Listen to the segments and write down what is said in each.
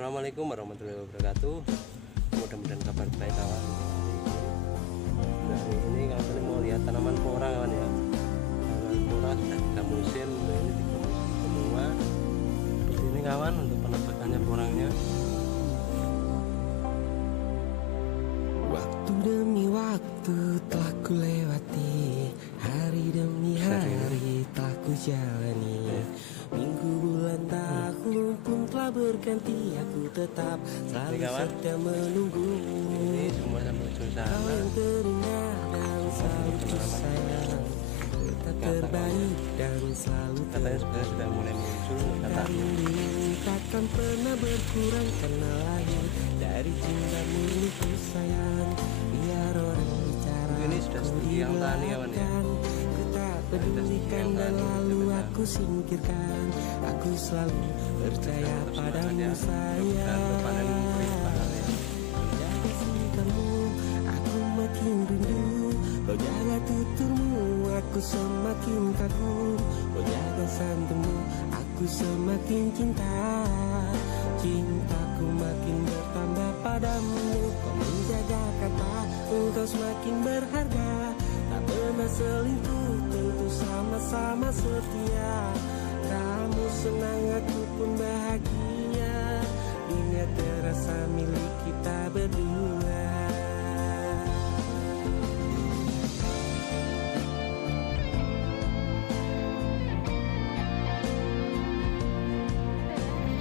Assalamualaikum warahmatullahi wabarakatuh. Mudah-mudahan kabar baik kawan. Hari ini kawan mau lihat tanaman pora kawan ya. Tanaman pora sudah 3 musim, ini 3 musim semua. Seperti ini kawan untuk penampakannya porangnya. Waktu demi waktu telah ku lewati, hari demi hari telah ku jalani. Minggu, bulan, tahun pun telah berganti, aku tetap selalu setia menunggu. Ini semua sampai ujung sana. Kau yang terindah dan selalu tersayang, tetap terbaik dan selalu Katanya sebenarnya sudah mulai muncul kata ini takkan pernah berkurang karena lahir dari cinta murniku sayang. Biar orang bicara ini sudah studi yang tani kawan ya. ku tak pedulikan dan lalu aku singkirkan. Aku selalu percaya padamu sayang. Jaga sikapmu, aku makin rindu. Kau jaga tuturmu, aku semakin kagum. Kau jaga santunmu, aku semakin cinta. Cintaku makin bertambah padamu. Kau menjaga kata, engkau semakin berharga. Tak pernah selingkuh, tentu sama-sama setia. Kamu senang, aku pun bahagia. Dunia terasa milik kita berdua.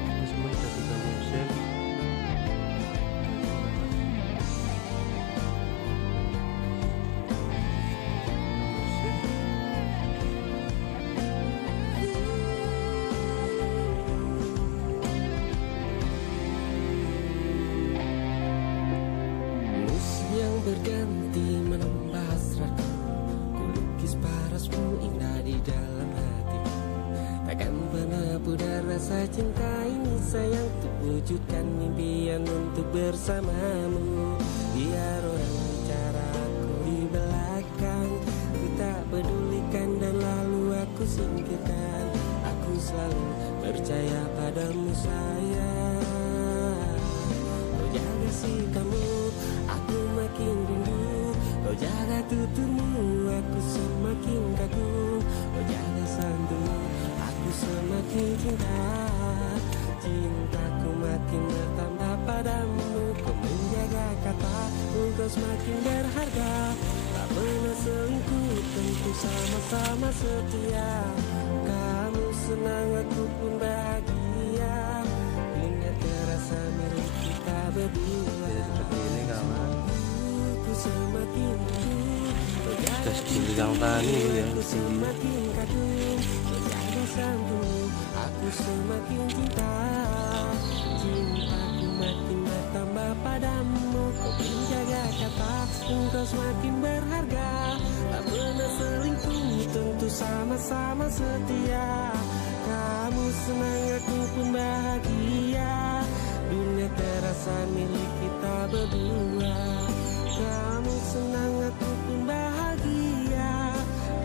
Ini semua sudah 3 musim. Berganti menambah hasratku, ku lukis parasmu indah di dalam hatiku. Takkan pernah pudar rasa cinta ini sayang, untuk wujudkan impian untuk bersamamu. Biar orang bicara aku di belakang, ku tak pedulikan dan lalu aku singkirkan. Aku selalu percaya padamu sayang. Kau jaga sikapmu, aku makin rindu. Kau jaga tuturmu, aku semakin kagum. Kau jaga santunmu, aku semakin cinta. Cintaku makin bertambah padamu. Kau menjaga kata, engkau semakin berharga. Tak pernah selingkuh, tentu sama-sama setia. Kamu senang, aku pun bahagia. Dunia terasa milik kita berdua. Jadi seperti ini kawan. Semakin Sudah studi yang tani ya. semakin kagum. Menjaga santu, aku semakin cinta. Cintaku makin bertambah padamu. Kau menjaga kata, engkau semakin berharga. Tak pernah selingkuh, tentu sama-sama setia. Kamu senang, aku pun